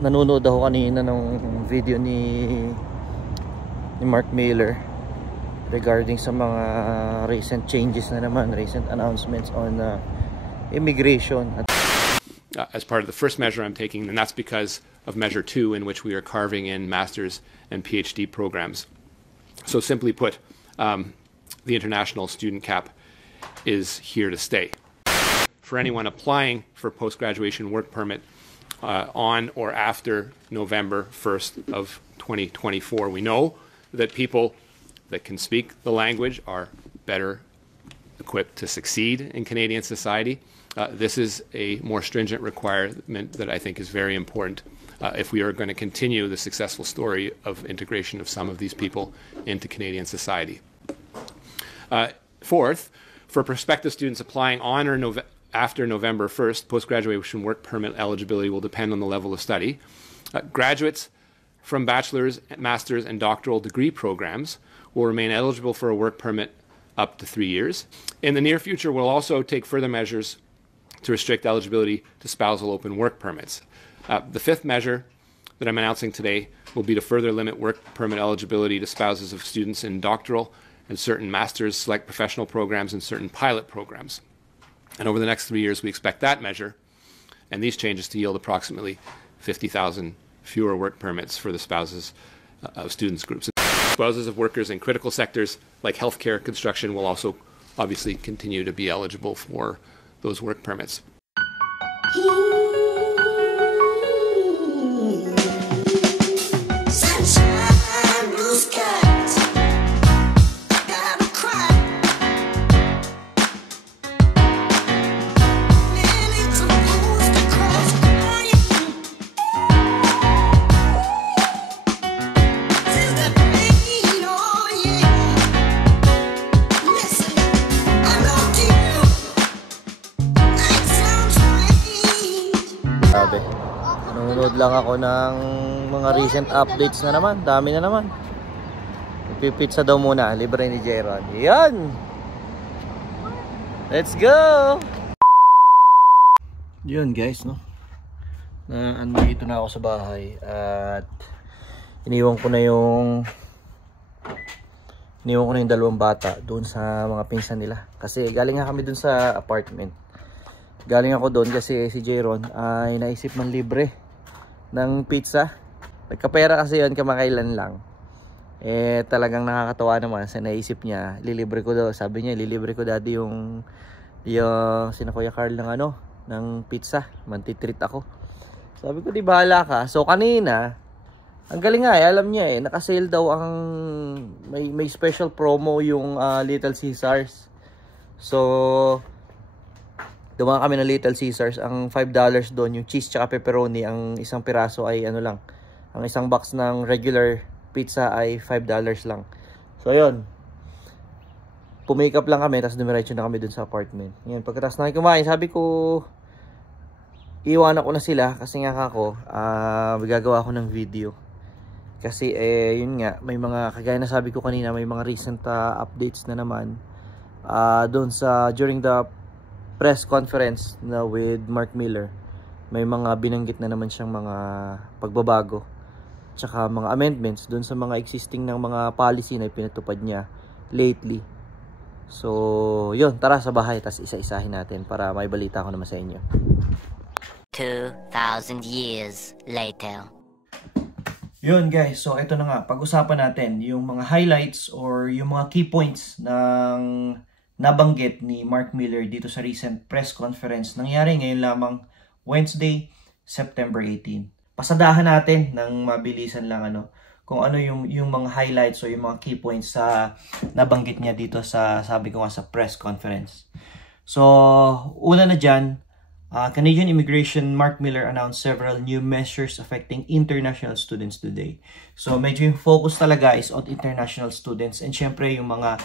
nanonood ako kanina ng video ni Mark Miller regarding sa mga recent changes na naman, recent announcements on immigration. As part of the first measure I'm taking, and that's because of measure 2, in which we are carving in master's and PhD programs. So simply put, the international student cap is here to stay. For anyone applying for post-graduation work permit on or after November 1st of 2024, we know that people that can speak the language are better equipped to succeed in Canadian society. This is a more stringent requirement that I think is very important if we are going to continue the successful story of integration of some of these people into Canadian society. Fourth, for prospective students applying on or after November 1st, post-graduation work permit eligibility will depend on the level of study. Graduates from bachelor's, master's, and doctoral degree programs will remain eligible for a work permit up to 3 years. In the near future, we'll also take further measures to restrict eligibility to spousal open work permits. The fifth measure that I'm announcing today will be to further limit work permit eligibility to spouses of students in doctoral and certain master's select professional programs and certain pilot programs. And over the next 3 years, we expect that measure and these changes to yield approximately 50,000 fewer work permits for the spouses of students groups. Spouses of workers in critical sectors like healthcare, construction will also obviously continue to be eligible for those work permits. Nanonood lang ako ng mga recent updates na naman. Dami na naman. Pipizza daw muna. Libre ni Jeron. Yan! Let's go! Yun guys, no? Andito na ako sa bahay. At iniwan ko na yung dalawang bata doon sa mga pinsan nila. Kasi galing nga kami doon sa apartment. Galing ako doon kasi si Jeron ay naisip man libre ng pizza. Nagkapera kasi yun, kamakailan lang. Eh talagang nakakatawa naman sa naisip niya, lilibre ko daw. Sabi niya, lilibre ko daddy yung sina Kuya Carl ng pizza. Mantitreat ako. Sabi ko, di bahala ka. So kanina, ang galing nga alam niya naka-sale daw ang may special promo yung Little Caesars. So dumaan kami ng Little Caesars. Ang $5 doon, yung cheese tsaka pepperoni, ang isang piraso ay lang. Ang isang box ng regular pizza ay $5 lang. So yun, pumake up lang kami, tapos dumiretso na kami dun sa apartment. Ngayon, pagkatapos na kumain, sabi ko, iwanan ko na sila kasi nga ako, gagawa ako ng video. Kasi yun nga, may mga, kagaya na sabi ko kanina, may mga recent updates na naman doon sa, during the press conference na with Mark Miller. May mga binanggit na naman siyang mga pagbabago tsaka mga amendments doon sa mga existing ng mga policy na pinatupad niya lately. So yun, tara sa bahay, tas isa-isahin natin para may balita ko naman sa inyo. 2,000 years later. Yun guys, so ito na nga, pag-usapan natin yung mga highlights or yung mga key points ng nabanggit ni Mark Miller dito sa recent press conference. Nangyari ngayon lamang Wednesday, September 18. Pasadahan natin ng mabilisan lang kung ano yung mga highlights o yung mga key points sa nabanggit niya dito sa, sabi ko nga, sa press conference. So, una na dyan, Canadian Immigration Mark Miller announced several new measures affecting international students today. So, medyo yung focus talaga is on international students and syempre yung mga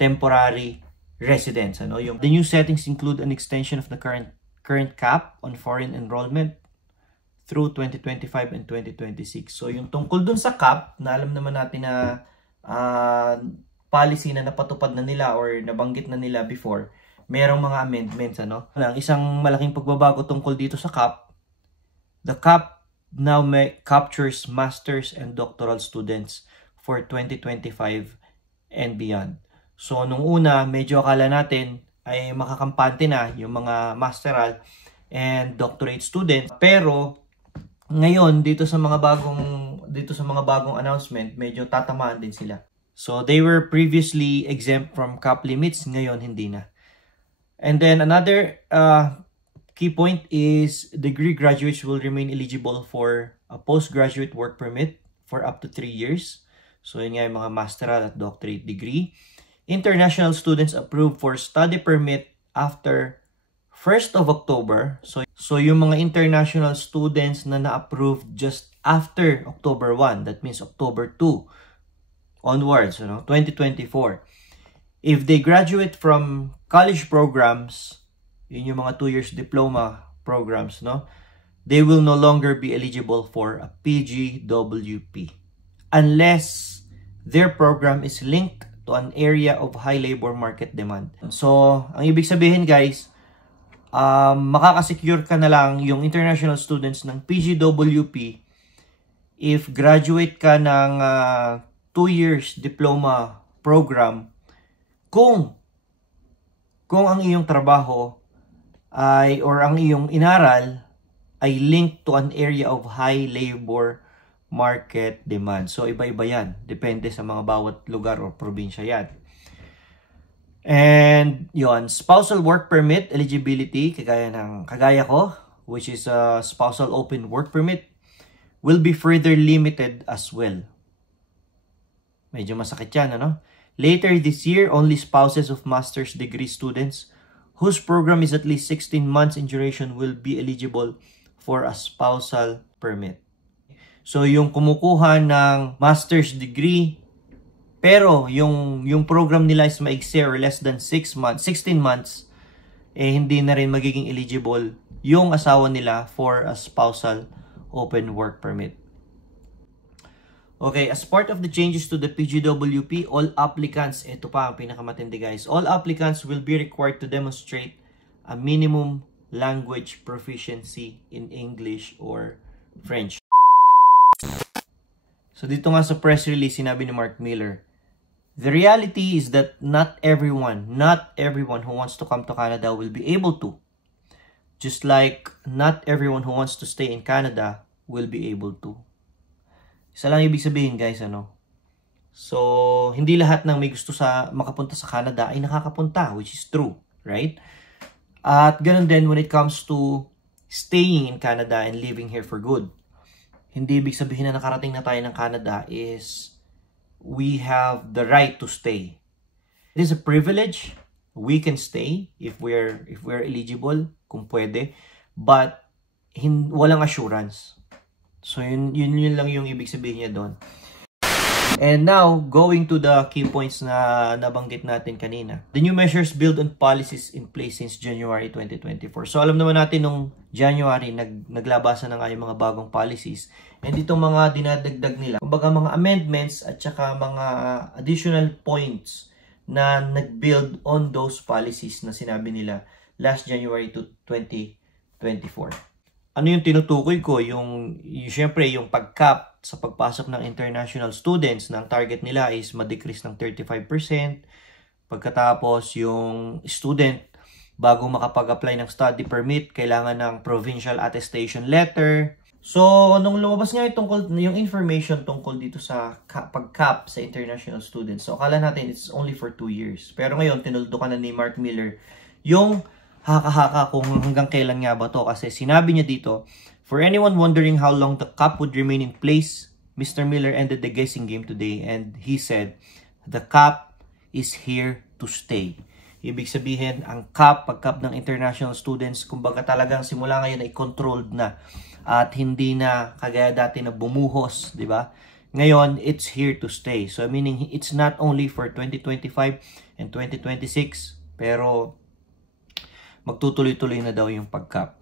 temporary residents. The new settings include an extension of the current cap on foreign enrollment through 2025 and 2026. So yung tungkol dun sa cap, na alam naman natin na policy na napatupad na nila or nabanggit na nila before, merong mga amendments. Ang isang malaking pagbabago tungkol dito sa cap, the cap now captures master's and doctoral students for 2025 and beyond. So, nung una, medyo akala natin ay makakampante na yung mga masteral and doctorate students. Pero, ngayon, dito sa mga bagong announcement, medyo tatamaan din sila. So, they were previously exempt from cap limits. Ngayon, hindi na. And then, another key point is degree graduates will remain eligible for a postgraduate work permit for up to 3 years. So, yun nga yung mga masteral at doctorate degree. International students approved for study permit after 1st of October. So yung mga international students na na-approve just after October 1, that means October 2 onwards, 2024. If they graduate from college programs, yun yung mga 2 years diploma programs, they will no longer be eligible for a PGWP unless their program is linked to an area of high labor market demand. So, ang ibig sabihin guys, makakasecure ka na lang yung international students ng PGWP if graduate ka ng 2 years diploma program kung ang iyong trabaho ay or ang iyong inaral ay linked to an area of high labor market demand. So, iba-iba yan. Depende sa mga bawat lugar o probinsya yan. And, yon, spousal work permit eligibility, kagaya ko, which is a spousal open work permit, will be further limited as well. Medyo masakit yan, Later this year, only spouses of master's degree students whose program is at least 16 months in duration will be eligible for a spousal permit. So, yung kumukuha ng master's degree, pero yung program nila is maigsi or less than 16 months, hindi na rin magiging eligible yung asawa nila for a spousal open work permit. Okay, as part of the changes to the PGWP, all applicants, ito pa ang pinakamatindi guys, all applicants will be required to demonstrate a minimum language proficiency in English or French. So dito nga sa press release, sinabi ni Mark Miller, the reality is that not everyone who wants to come to Canada will be able to. Just like not everyone who wants to stay in Canada will be able to. Isa lang ibig sabihin guys, So, hindi lahat ng may gusto makapunta sa Canada ay nakakapunta, which is true, right? At ganun din when it comes to staying in Canada and living here for good. Hindi ibig sabihin na nakarating na tayo ng Canada is we have the right to stay. It is a privilege. We can stay if we're eligible, kung pwede, but walang assurance. So yun lang yung ibig sabihin niya doon. And now, going to the key points na nabanggit natin kanina. The new measures build on policies in place since January 2024. So alam naman natin nung January, naglabasan na nga yung mga bagong policies. And itong mga dinadagdag nila, kumbaga mga amendments at saka mga additional points na nag-build on those policies na sinabi nila last January to 2024. Ano yung tinutukoy ko? Siyempre, yung pag-cap sa pagpasok ng international students, ng target nila is ma-decrease ng 35%. Pagkatapos, yung student, bago makapag-apply ng study permit, kailangan ng provincial attestation letter. So, nung lumabas nga yung information tungkol dito sa pag-cap sa international students, so akala natin it's only for 2 years. Pero ngayon, tinuldukan na ni Mark Miller yung haka-haka kung hanggang kailan nga ba to. Kasi sinabi niya dito, for anyone wondering how long the cap would remain in place, Mr. Miller ended the guessing game today and he said, the cap is here to stay. Ibig sabihin, ang pag-cap ng international students, kumbaga talagang simula ngayon ay controlled na at hindi na kagaya dati na bumuhos, di ba? Ngayon, it's here to stay. So, meaning, it's not only for 2025 and 2026, pero magtutuloy-tuloy na daw yung pag-cap.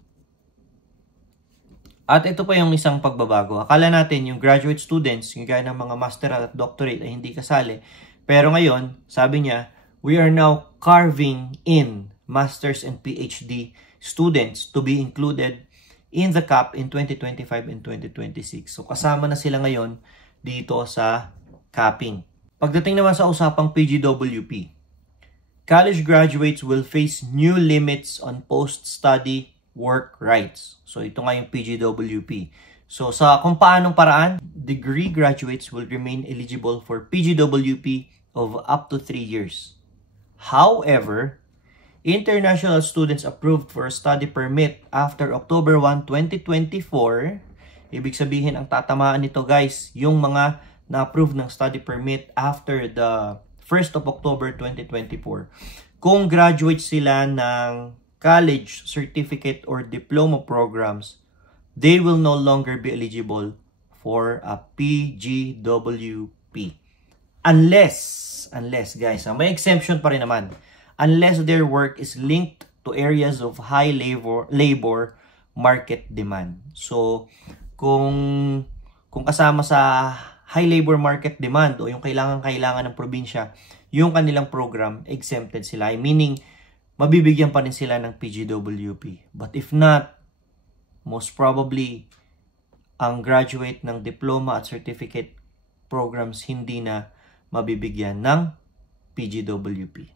At ito pa yung isang pagbabago. Akala natin yung graduate students, yung gaya ng mga masteral at doctorate ay hindi kasali. Pero ngayon, sabi niya, we are now carving in masters and PhD students to be included in the cap in 2025 and 2026. So kasama na sila ngayon dito sa capping. Pagdating naman sa usapang PGWP, college graduates will face new limits on post-study work rights. So ito nga yung PGWP. So sa kung paanong paraan, degree graduates will remain eligible for PGWP of up to 3 years. However, international students approved for a study permit after October 1, 2024, ibig sabihin ang tatamaan nito guys, yung mga na-approve ng study permit after the 1st of October 2024. Kung graduate sila ng college, certificate, or diploma programs, they will no longer be eligible for a PGWP. Unless guys, may exemption pa rin naman. Unless their work is linked to areas of high labor market demand. So, kung kasama sa high labor market demand o yung kailangan ng probinsya, yung kanilang program, exempted sila. Meaning, mabibigyan pa rin sila ng PGWP. But if not, most probably, ang graduate ng diploma at certificate programs hindi na mabibigyan ng PGWP.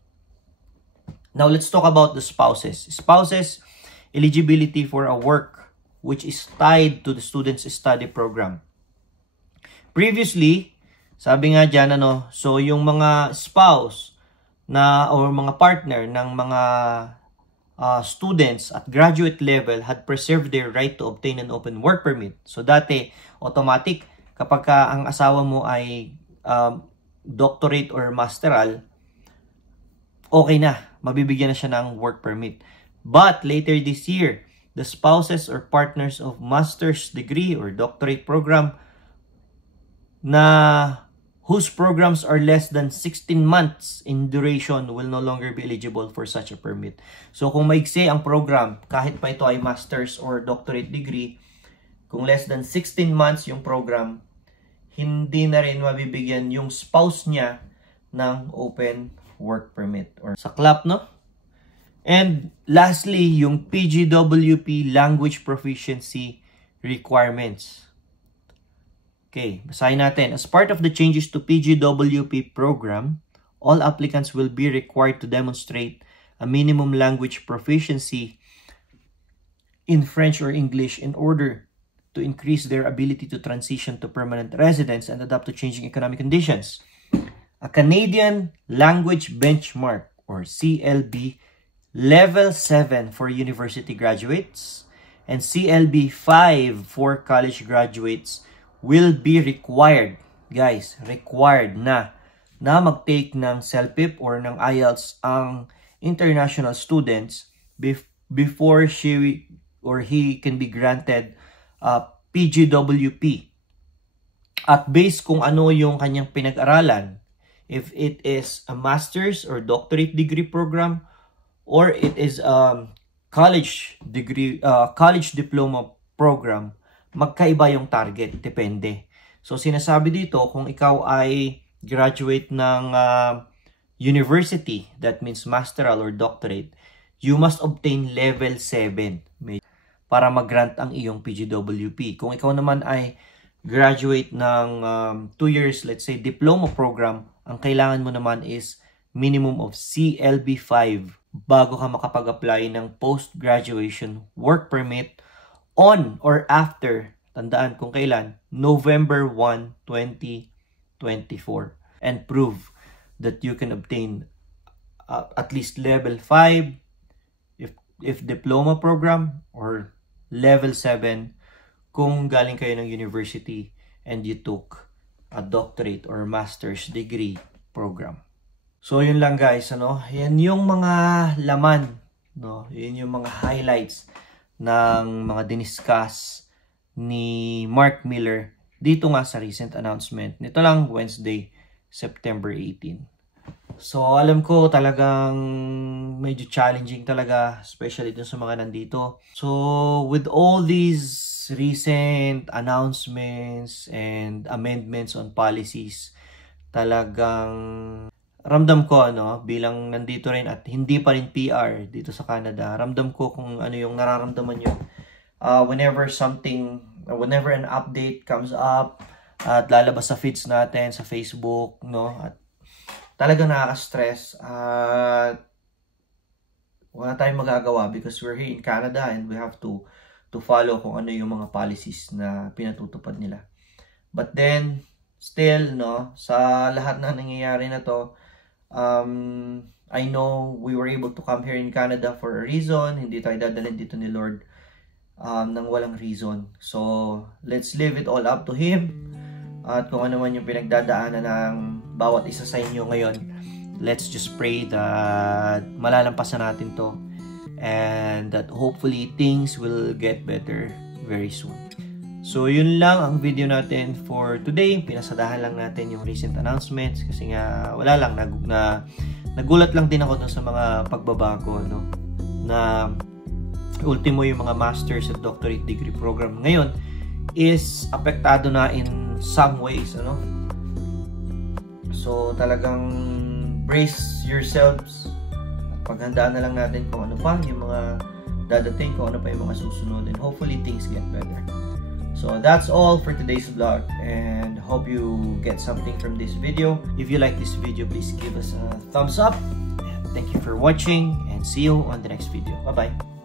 Now, let's talk about the spouses. Spouses, eligibility for a work which is tied to the student's study program. Previously, sabi nga dyan, so yung mga spouse na or mga partner ng mga students at graduate level had preserved their right to obtain an open work permit. So dati, automatic, kapag ang asawa mo ay doctorate or masteral, okay na, mabibigyan na siya ng work permit. But later this year, the spouses or partners of master's degree or doctorate program na whose programs are less than 16 months in duration will no longer be eligible for such a permit. So kung maigsi ang program, kahit pa ito ay master's or doctorate degree, kung less than 16 months yung program, hindi na rin mabibigyan yung spouse niya ng open work permit or saklap, no? And lastly, yung PGWP language proficiency requirements. Okay, basahin natin. As part of the changes to PGWP program, all applicants will be required to demonstrate a minimum language proficiency in French or English in order to increase their ability to transition to permanent residence and adapt to changing economic conditions. A Canadian Language Benchmark or CLB Level 7 for university graduates and CLB 5 for college graduates will be required, guys, required na mag-take ng CELPIP or ng IELTS ang international students before she or he can be granted PGWP. At based kung ano yung kanyang pinag-aralan, if it is a master's or doctorate degree program or it is college degree, college diploma program, magkaiba yung target, depende. So sinasabi dito, kung ikaw ay graduate ng university, that means masteral or doctorate, you must obtain level 7 para mag-grant ang iyong PGWP. Kung ikaw naman ay graduate ng 2 years, let's say diploma program, ang kailangan mo naman is minimum of CLB 5 bago ka makapag-apply ng post-graduation work permit on or after, tandaan kung kailan, November 1, 2024. And prove that you can obtain at least level 5 if diploma program or level 7 kung galing kayo ng university and you took a doctorate or master's degree program. So yun lang guys, yan yung mga laman, yun yung mga highlights ng mga diniscuss ni Mark Miller dito nga sa recent announcement. Nito lang Wednesday, September 18. So alam ko talagang medyo challenging talaga, especially dun sa mga nandito. So with all these recent announcements and amendments on policies, talagang ramdam ko bilang nandito rin at hindi pa rin PR dito sa Canada, ramdam ko kung ano yung nararamdaman nyo whenever an update comes up at lalabas sa feeds natin sa Facebook, no? At talagang nakaka-stress at wala tayong magagawa because we're here in Canada and we have to follow kung ano yung mga policies na pinatutupad nila. But then still, no, sa lahat na nangyayari na to, I know we were able to come here in Canada for a reason. Hindi tayo dadalhin dito ni Lord nang walang reason. So, let's leave it all up to Him. At kung ano man yung pinagdadaanan ng bawat isa sa inyo ngayon, let's just pray that malalampasan natin to and that hopefully things will get better very soon. So, yun lang ang video natin for today. Pinasadahan lang natin yung recent announcements kasi nga wala lang, nagulat lang din ako dun sa mga pagbabago, no? Na ultimo yung mga master's at doctorate degree program ngayon is apektado na in some ways, ano? So talagang brace yourselves at paghandaan na lang natin kung ano pa yung mga dadating, kung ano pa yung mga susunod, and hopefully things get better. So that's all for today's vlog and hope you get something from this video. If you like this video, please give us a thumbs up. And thank you for watching and see you on the next video. Bye bye.